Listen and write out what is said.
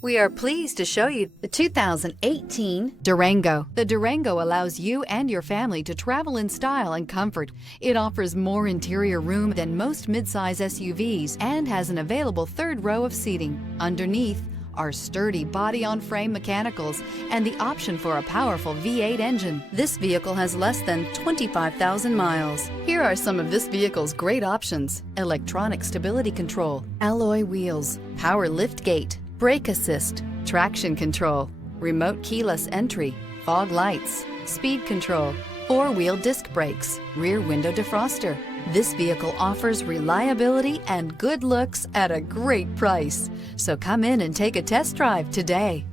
We are pleased to show you the 2018 Durango. The Durango allows you and your family to travel in style and comfort. It offers more interior room than most midsize SUVs and has an available third row of seating. Underneath are sturdy body-on-frame mechanicals and the option for a powerful V8 engine. This vehicle has less than 25,000 miles. Here are some of this vehicle's great options: electronic stability control, alloy wheels, power liftgate, brake assist, traction control, remote keyless entry, fog lights, speed control, four-wheel disc brakes, rear window defroster. This vehicle offers reliability and good looks at a great price. So come in and take a test drive today.